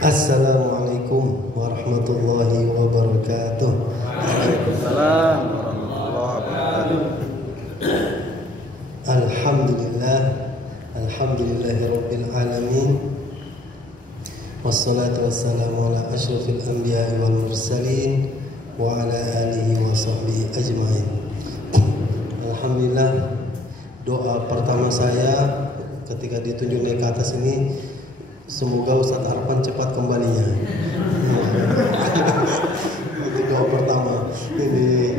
Assalamualaikum warahmatullahi wabarakatuh. Waalaikumsalam warahmatullahi wabarakatuh. Alhamdulillahirabbil alamin. Wassalatu wassalamu ala asyrafil anbiya'i wal mursalin wa ala alihi wa sahbihi ajmain. Alhamdulillah, doa pertama saya ketika ditunjuk naik ke atas ini, semoga Ustadz Arfan cepat kembalinya. Itu doa pertama. Ini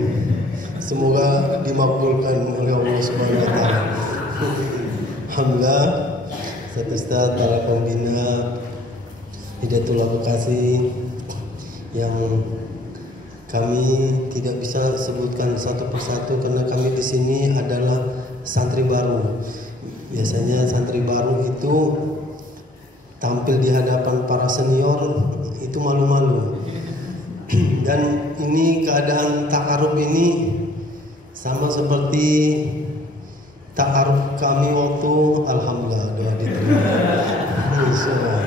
semoga dimakbulkan oleh Allah Subhanahu wa taala. Alhamdulillah, Ustadz para pembina Hidayatul Bekasi yang kami tidak bisa sebutkan satu persatu karena kami di sini adalah santri baru. Biasanya santri baru itu tampil di hadapan para senior itu malu-malu. Dan ini keadaan ta'aruf ini sama seperti ta'aruf kami waktu alhamdulillah doa diterima. Insyaallah.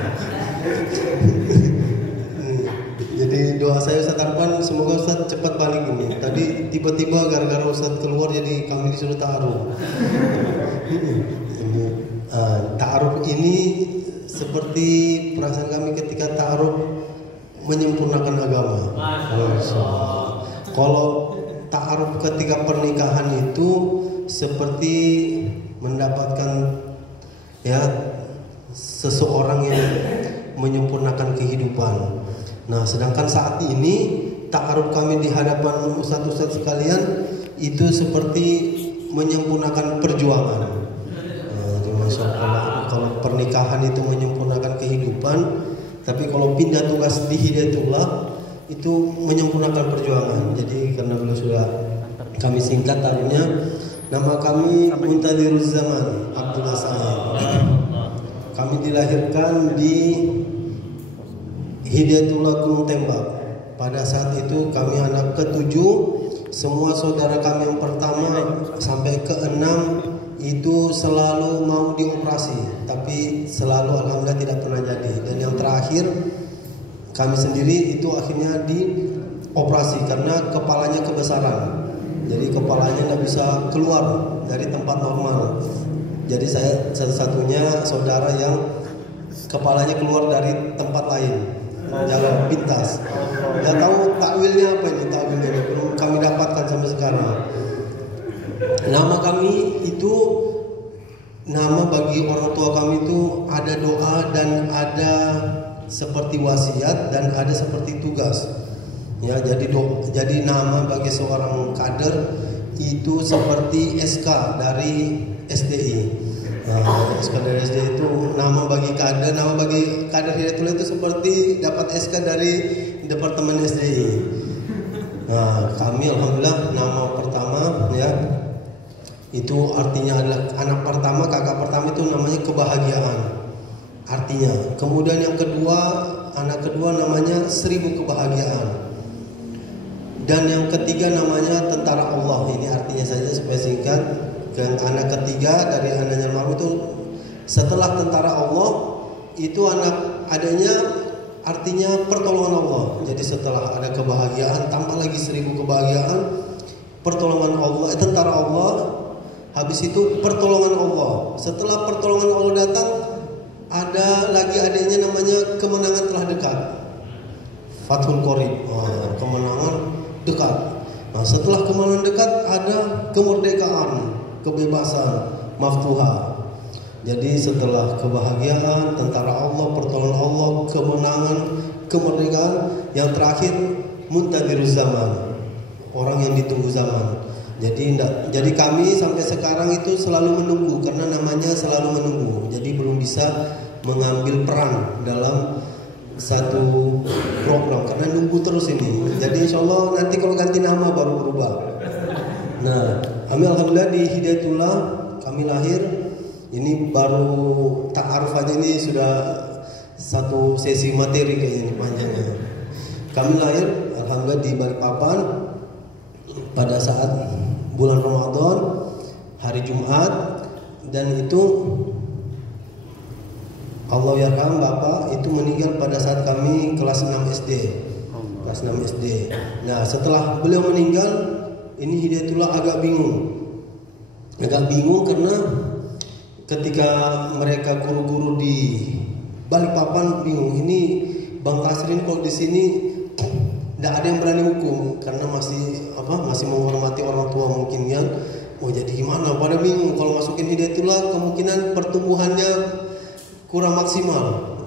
Jadi doa saya Ustadz Arfan, semoga Ustadz cepat balik ini. Tadi tiba-tiba gara-gara Ustadz keluar jadi kami disuruh ta'aruf. Ta'aruf ini seperti perasaan kami ketika ta'aruf menyempurnakan agama. Kalau ta'aruf ketika pernikahan itu seperti mendapatkan seseorang yang menyempurnakan kehidupan. Nah, sedangkan saat ini ta'aruf kami di hadapan ustadz-ustadz sekalian itu seperti menyempurnakan perjuangan. Masya Allah, kalau pernikahan itu menyempurnakan kehidupan, tapi kalau pindah tugas di Hidayatullah itu menyempurnakan perjuangan. Jadi karena beliau sudah kami singkat taruhnya, nama kami Muntadiruz Zaman Abdullah Sa'id. Kami dilahirkan di Hidayatullah Gunung Tembak. Pada saat itu kami anak ketujuh. Semua saudara kami yang pertama sampai keenam itu selalu mau dioperasi, tapi selalu alhamdulillah tidak pernah jadi. Dan yang terakhir kami sendiri itu akhirnya dioperasi karena kepalanya kebesaran. Jadi kepalanya nggak bisa keluar dari tempat normal. Jadi saya satu-satunya saudara yang kepalanya keluar dari tempat lain, jalan pintas. Nggak tahu takwilnya apa ini, takwilnya belum kami dapatkan sampai sekarang. Nama kami itu, nama bagi orang tua kami itu ada doa dan ada seperti wasiat dan ada seperti tugas. Ya, jadi nama bagi seorang kader itu seperti SK dari SDI. SK dari SDI itu nama bagi kader Hidayatullah itu seperti dapat SK dari Departemen SDI. Nah, kami alhamdulillah nama pertama itu artinya adalah anak pertama, kakak pertama itu namanya kebahagiaan artinya. Kemudian yang kedua, anak kedua namanya 1000 kebahagiaan. Dan yang ketiga namanya tentara Allah. Ini artinya saja supaya singkat. Dan anak ketiga dari anaknya almarhum itu setelah tentara Allah itu anak adanya artinya pertolongan Allah. Jadi setelah ada kebahagiaan tambah lagi 1000 kebahagiaan, pertolongan Allah, tentara Allah. Habis itu pertolongan Allah. Setelah pertolongan Allah datang, ada lagi adanya namanya kemenangan telah dekat. Fathul Qorib, kemenangan dekat. Nah, setelah kemenangan dekat ada kemerdekaan, kebebasan, maftuha. Jadi setelah kebahagiaan, tentara Allah, pertolongan Allah, kemenangan, kemerdekaan, yang terakhir Muntadiruz Zaman, orang yang ditunggu zaman. Jadi kami sampai sekarang itu selalu menunggu karena namanya selalu menunggu. Jadi belum bisa mengambil peran dalam satu program karena nunggu terus ini. Jadi insya Allah nanti kalau ganti nama baru berubah. Nah, kami alhamdulillah di Hidayatullah kami lahir. Ini baru ta'aruf aja ini sudah satu sesi materi kayaknya ini panjangnya. Kami lahir alhamdulillah di Balikpapan pada saat bulan Ramadan, hari Jumat, dan itu Allah yarham Bapak itu meninggal pada saat kami kelas 6 SD. Kelas 6 SD. Nah, setelah beliau meninggal, ini Hidayatullah agak bingung. Agak bingung karena ketika mereka guru-guru di Balikpapan bingung. Ini Bang Kasrin kok di sini tidak ada yang berani hukum karena masih menghormati orang tua mungkin kan. Oh jadi gimana? Pada bingung kalau masukin Hidayatullah kemungkinan pertumbuhannya kurang maksimal.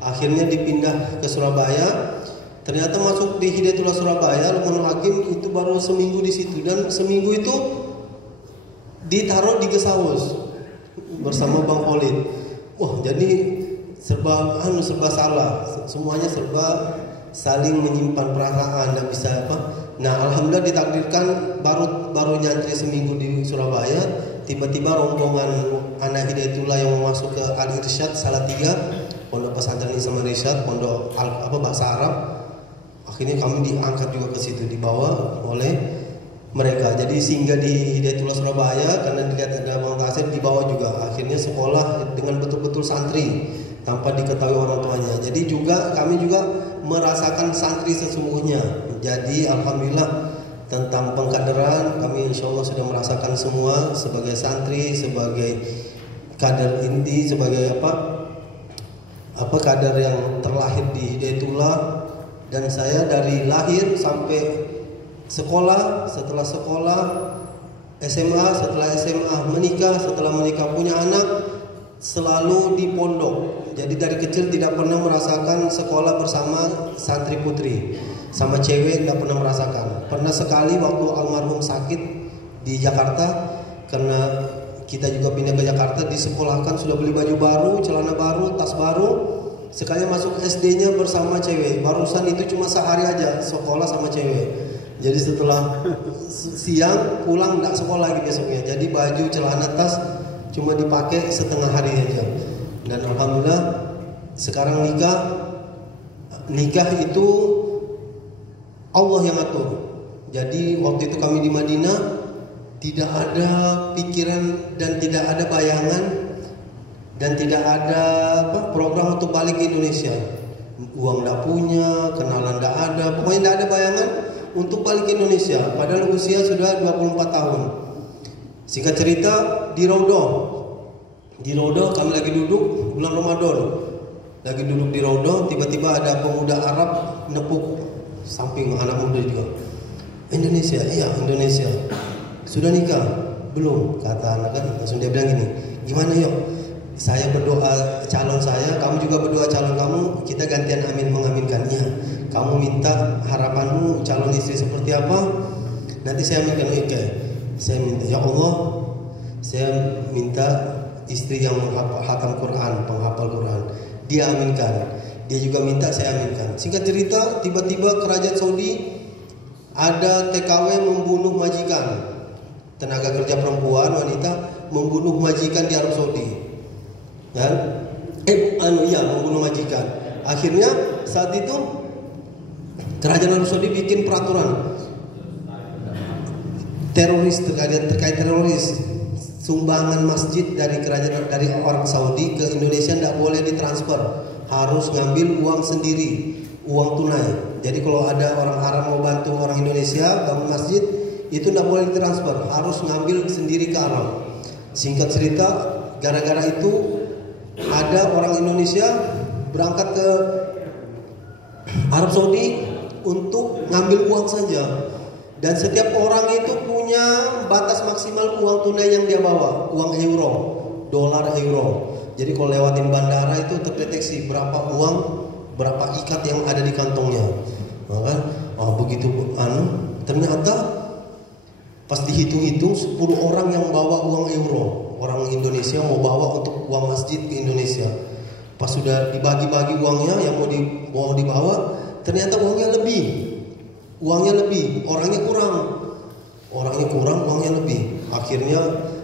Akhirnya dipindah ke Surabaya. Ternyata masuk di Hidayatullah Surabaya, Lukmanul Hakim itu baru seminggu di situ dan seminggu itu ditaruh di Gesawus bersama Bang Khalid. Wah jadi serba salah, semuanya serba saling menyimpan perasaan dan bisa apa. Nah alhamdulillah ditakdirkan baru nyantri seminggu di Surabaya, tiba-tiba rombongan anak Hidayatullah yang mau masuk ke Al Irsyad Salatiga, Pondok Pesantren Islam Irsyad, Pondok bahasa Arab. Akhirnya kami diangkat juga ke situ, dibawa oleh mereka. Jadi singgah di Hidayatullah Surabaya karena dilihat ada Bang Tasir, dibawa juga. Akhirnya sekolah dengan betul-betul santri tanpa diketahui orang tuanya. Jadi juga kami juga merasakan santri sesungguhnya. Jadi alhamdulillah tentang pengkaderan kami insya Allah sudah merasakan semua sebagai santri, sebagai kader inti, sebagai kader yang terlahir di Hidayatullah. Dan saya dari lahir sampai sekolah, setelah sekolah SMA, setelah SMA menikah, setelah menikah punya anak, selalu di pondok. Jadi dari kecil tidak pernah merasakan sekolah bersama santri putri. Sama cewek tidak pernah merasakan. Pernah sekali waktu almarhum sakit di Jakarta, karena kita juga pindah ke Jakarta, disekolahkan sudah beli baju baru, celana baru, tas baru. Sekali masuk SD-nya bersama cewek. Barusan itu cuma sehari aja sekolah sama cewek. Jadi setelah siang pulang nggak sekolah lagi besoknya. Jadi baju, celana, tas cuma dipakai setengah hari aja. Dan alhamdulillah sekarang nikah itu Allah yang atur. Jadi waktu itu kami di Madinah tidak ada pikiran dan tidak ada bayangan dan tidak ada program untuk balik ke Indonesia. Uang tidak punya, kenalan tidak ada, pokoknya tidak ada bayangan untuk balik ke Indonesia. Padahal usia sudah 24 tahun. Singkat cerita di Raudah kami lagi duduk bulan Ramadan. Lagi duduk di Raudah, tiba-tiba ada pemuda Arab nepuk samping anak muda juga. Indonesia, iya Indonesia. Sudah nikah? Belum, kata anak kan. Langsung dia bilang gini, gimana yuk? Saya berdoa calon saya, kamu juga berdoa calon kamu, kita gantian amin mengaminkan. Ya, kamu minta harapanmu calon istri seperti apa? Nanti saya aminkan. Oke. Saya minta, ya Allah, saya minta istri yang menghafal Quran, penghafal Quran. Dia aminkan. Dia juga minta, saya aminkan. Singkat cerita, tiba-tiba kerajaan Saudi ada TKW membunuh majikan, tenaga kerja perempuan wanita membunuh majikan di Arab Saudi. Dan membunuh majikan. Akhirnya saat itu kerajaan Arab Saudi bikin peraturan teroris terkait teroris, sumbangan masjid dari orang Saudi ke Indonesia tidak boleh ditransfer, harus ngambil uang sendiri, uang tunai. Jadi kalau ada orang Arab mau bantu orang Indonesia bangun masjid, itu tidak boleh ditransfer, harus ngambil sendiri ke Arab. Singkat cerita, gara-gara itu ada orang Indonesia berangkat ke Arab Saudi untuk ngambil uang saja. Dan setiap orang itu punya batas maksimal uang tunai yang dia bawa, uang euro, dolar euro. Jadi kalau lewatin bandara itu terdeteksi berapa uang, berapa ikat yang ada di kantongnya. Maka ternyata pas dihitung-hitung 10 orang yang bawa uang euro. Orang Indonesia mau bawa untuk uang masjid ke Indonesia. Pas sudah dibagi-bagi uangnya yang mau dibawa, ternyata uangnya lebih. Orangnya kurang, uangnya lebih. Akhirnya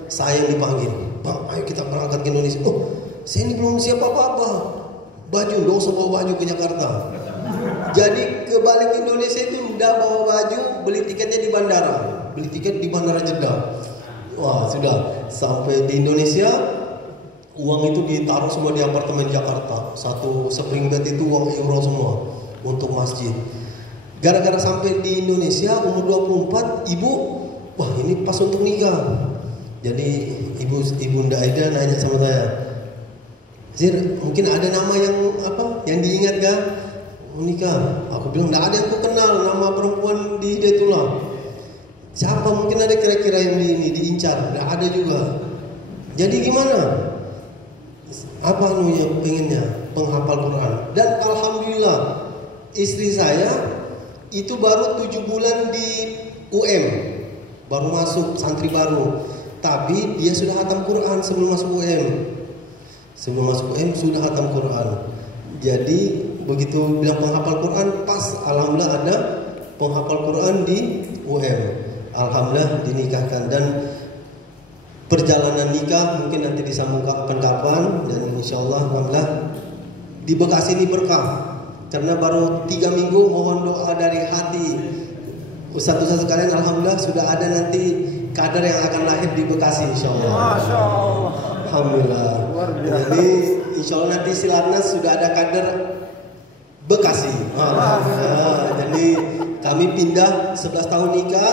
saya yang dipanggil, Bang, ayo kita berangkat ke Indonesia. Oh, saya ini belum siap apa-apa. Baju, dong bawa baju ke Jakarta. Jadi ke balik Indonesia itu udah bawa baju, beli tiketnya di bandara. Beli tiket di Bandara Jeddah. Wah, sudah sampai di Indonesia uang itu ditaruh semua di apartemen Jakarta. Satu spring bed itu uang euro semua untuk masjid. Gara-gara sampai di Indonesia umur 24, ibu, wah ini pas untuk nikah. Jadi ibu Nda Aida nanya sama saya, Zir, mungkin ada nama yang diingat gak? Nikah. Aku bilang nggak ada yang aku kenal nama perempuan di Hidayatullah. Siapa mungkin ada kira-kira yang diincar? Nggak ada juga. Jadi gimana? Apa pengennya? Penghafal Quran. Dan alhamdulillah istri saya itu baru 7 bulan di UM, baru masuk santri baru. Tapi dia sudah hatam Quran sebelum masuk UM. Sebelum masuk UM sudah hatam Quran. Jadi begitu bilang penghafal Quran, pas alhamdulillah ada penghafal Quran di UM. Alhamdulillah dinikahkan, dan perjalanan nikah mungkin nanti disambung kapan-kapan, dan insyaallah alhamdulillah di Bekasi ini berkah karena baru 3 minggu. Mohon doa dari hati Ustaz-ustaz sekalian, alhamdulillah sudah ada nanti kader yang akan lahir di Bekasi insyaallah. Masya Allah. Alhamdulillah. Jadi insyaallah nanti Silarnas sudah ada kader Bekasi. Jadi kami pindah 11 tahun nikah,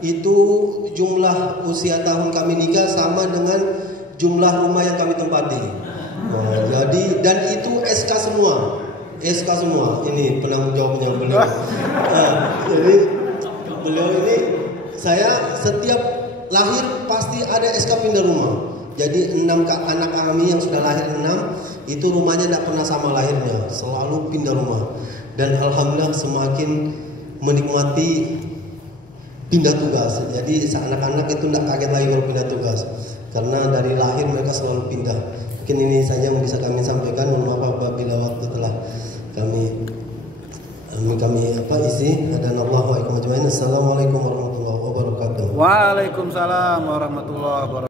itu jumlah usia tahun kami nikah sama dengan jumlah rumah yang kami tempati. Jadi dan itu SK semua. Ini penanggung jawabnya beliau. Jadi beliau ini, saya setiap lahir pasti ada SK pindah rumah. Jadi 6 anak kami yang sudah lahir 6 itu rumahnya tidak pernah sama lahirnya, selalu pindah rumah. Dan alhamdulillah semakin menikmati pindah tugas. Jadi anak-anak itu tidak kaget lagi kalau pindah tugas, karena dari lahir mereka selalu pindah. Mungkin ini saja yang bisa kami sampaikan. Mohon maaf apabila waktu telah kami isi. Hadanallahu wa iyyakum ajmain. Assalamualaikum warahmatullahi wabarakatuh. Waalaikumsalam warahmatullahi wabarakatuh.